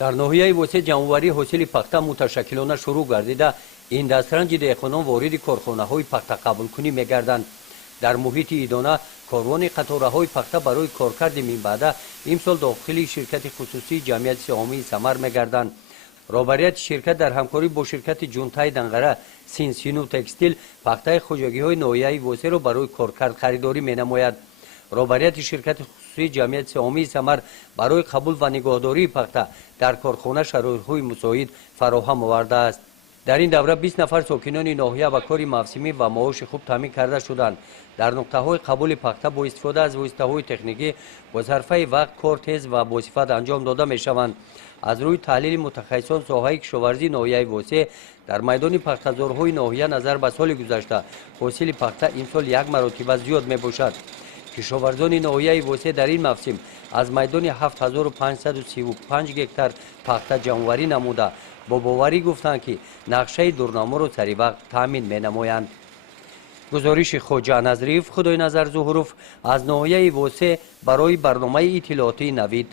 дар ноҳияи восеъ ҷамъоварии ҳосили пахта муташаккилона шурӯъ гардида ин дастранҷи деҳқонон вориди корхонаҳои пахтақабулкунӣ мегарданд. дар муҳити идона корвони қатораҳои пахта барои коркарди минбаъда имсол дохили ширкати хусусии ҷамъияти саҳомии самар мегарданд. роҳбарияти ширкат дар ҳамкорӣ бо ширкати ҷунтаи данғара синсину текстил пахтаи хоҷагиҳои ноҳияи восеъро барои коркард харидорӣ менамояд. роҳбарияти ширкати хусусии ҷамъияти саҳомии самар барои қабул ва нигоҳдории пахта дар корхона шароитҳои мусоид фароҳам овардааст. дар ин давра 20 нафар сокинони ноҳия ба кори мавсимӣ ва маоши хуб таъмин карда шуданд. дар нуқтаҳои қабули пахта бо истифода аз воситаҳои техникӣ бо сарфаи вақт кор тез ва босифат анҷом дода мешаванд. аз рӯи таҳлили мутахассисон соҳаи кишоварзии ноҳияи восеъ дар майдони пахтазорҳои ноҳия назар ба соли гузашта ҳосили пахта имсол як маротиба зиёд мебошад. кишоварзони ноҳияи восеъ дар ин мавсим аз майдони 7535 гектар пахта ҷамъоварӣ намуда бо боварӣ гуфтанд ки нақшаи дурномаро саривақт таъмин менамоянд. гузориши хоҷа назриев, худоиназар зуҳуров аз ноҳияи восеъ барои барномаи иттилоотии Навид.